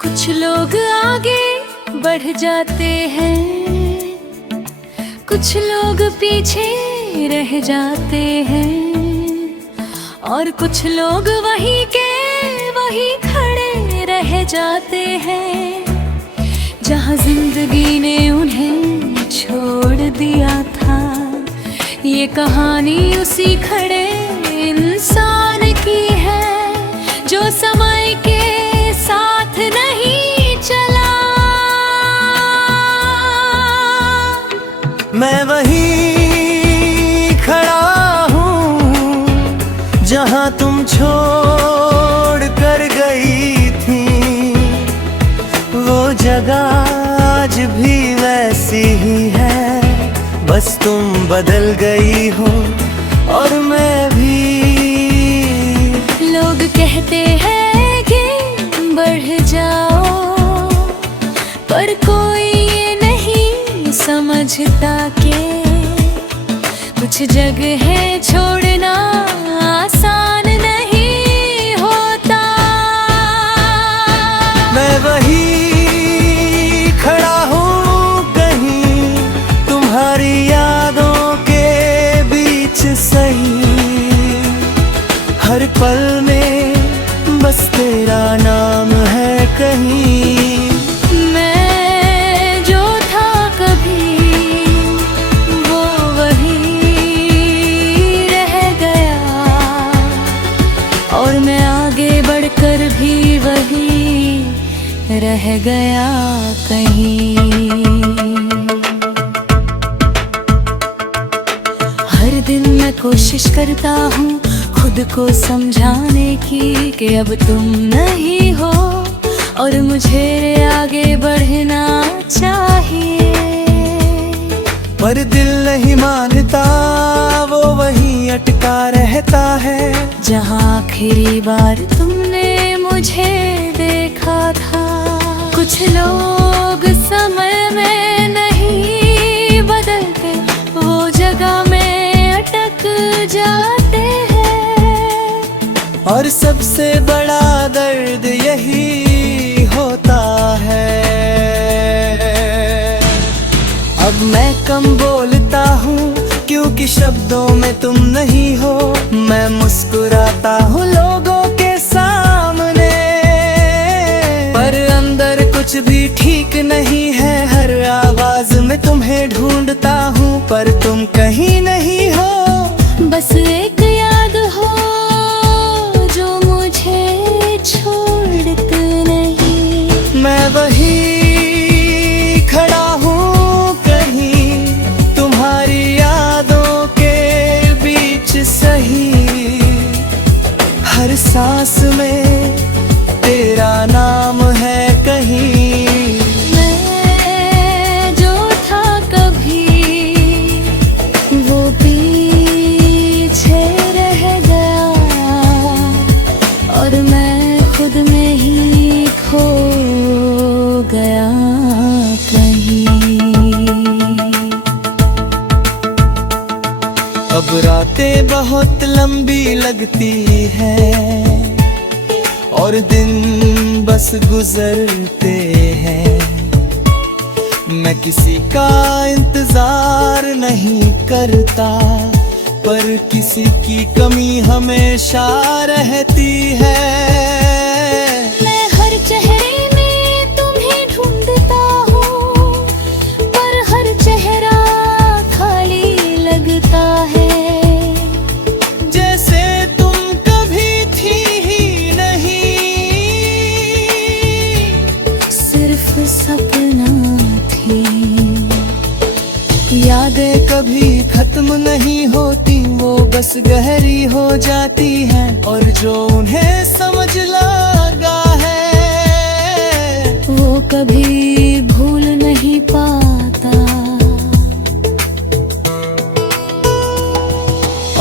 कुछ लोग आगे बढ़ जाते हैं, कुछ लोग पीछे रह जाते हैं, और कुछ लोग वहीं के वहीं खड़े रह जाते हैं जहां जिंदगी ने उन्हें छोड़ दिया था। ये कहानी उसी खड़े इंसान की है जो समय के साथ नहीं चला। मैं वहीं खड़ा हूँ जहाँ तुम छोड़ कर गई थी। वो जगह आज भी वैसी ही है, बस तुम बदल गई हो और मैं भी। लोग कहते हैं कि बढ़ जाओ, पर कोई ये नहीं समझता कि कुछ जगह छोड़ना आसान नहीं होता। मैं वही खड़ा हूँ कहीं तुम्हारी यादों के बीच सही, हर पल में बस तेरा नाम है कहीं। मैं जो था कभी वो वही रह गया, और मैं आगे बढ़कर भी वही रह गया कहीं। हर दिन मैं कोशिश करता हूँ खुद को समझाने की कि अब तुम नहीं हो और मुझे आगे बढ़ना चाहिए, पर दिल नहीं मानता, वो वहीं अटका रहता है जहाँ आखिरी बार तुमने मुझे देखा था। कुछ लोग समय में नहीं बदलते, वो जगह में अटक जाते हैं, और सबसे बड़ा दर्द यही होता है। अब मैं कम बोलता हूँ क्योंकि शब्दों में तुम नहीं हो, मैं मुस्कुराता हूँ लोगों के सामने, पर अंदर कुछ भी ठीक नहीं है। हर आवाज में तुम्हें ढूंढता हूँ पर तुम कहीं नहीं हो। बस एक याद हो जो मुझे छोड़ते नहीं। मैं वही खड़ा हूँ कहीं तुम्हारी यादों के बीच सही, हर सांस में तेरा नाम है कहीं। मैं जो था कभी वो पीछे रह गया, और मैं खुद में ही खो गया कहीं। अब रातें बहुत लंबी लगती है और दिन बस गुजरते हैं, मैं किसी का इंतजार नहीं करता, पर किसी की कमी हमेशा रहती है। मैं हर चेहरे में तुम्हें ढूंढता हूँ, पर हर चेहरा खाली लगता है, जैसे तुम कभी थी ही नहीं, सिर्फ सपना थी। यादें कभी खत्म नहीं होती, वो बस गहरी हो जाती है, और जो उन्हें समझ लगा है वो कभी भूल नहीं पाता।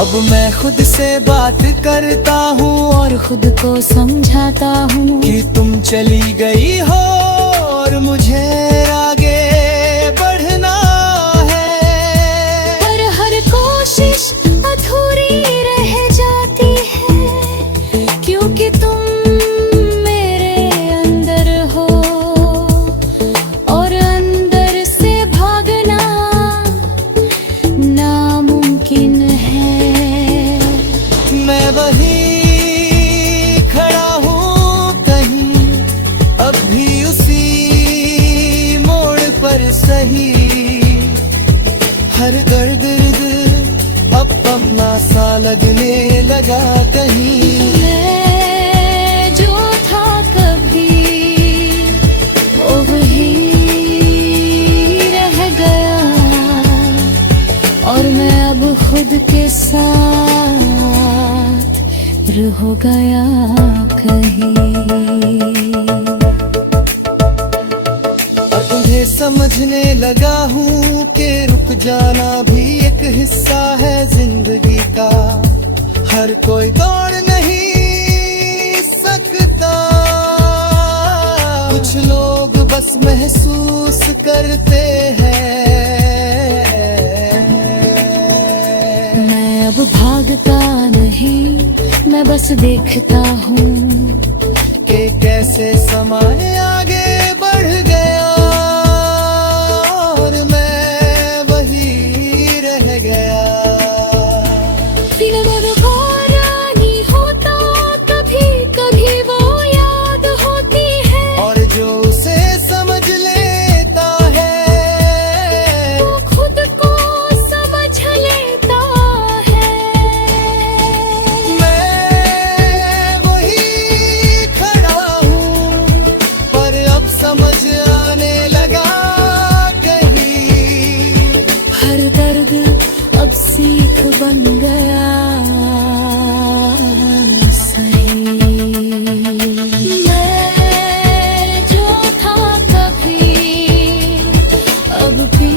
अब मैं खुद से बात करता हूँ और खुद को समझाता हूँ कि तुम चली गई हो और मुझे आगे बढ़ना है, पर हर कोशिश अधूरी रह जाती है। लगने लगा कहीं। मैं जो था कभी वो वही रह गया, और मैं अब खुद के साथ हो गया कहीं। और तुम्हें समझने लगा हूँ कि रुक जाना भी एक हिस्सा है जिंदगी का। हर कोई दौड़ नहीं सकता, कुछ लोग बस महसूस करते हैं। मैं अब भागता नहीं, मैं बस देखता हूँ कि कैसे समय आगे बढ़ गया और मैं वही रह गया। दिल में बेक़रारी होता, कभी कभी वो याद होती है, और जो उसे समझ लेता है वो खुद को समझ लेता है। मैं वही खड़ा हूँ, पर अब समझ आने लगा कहीं। हर दर्द अब सीख बन गया सही। मैं जो था कभी अब भी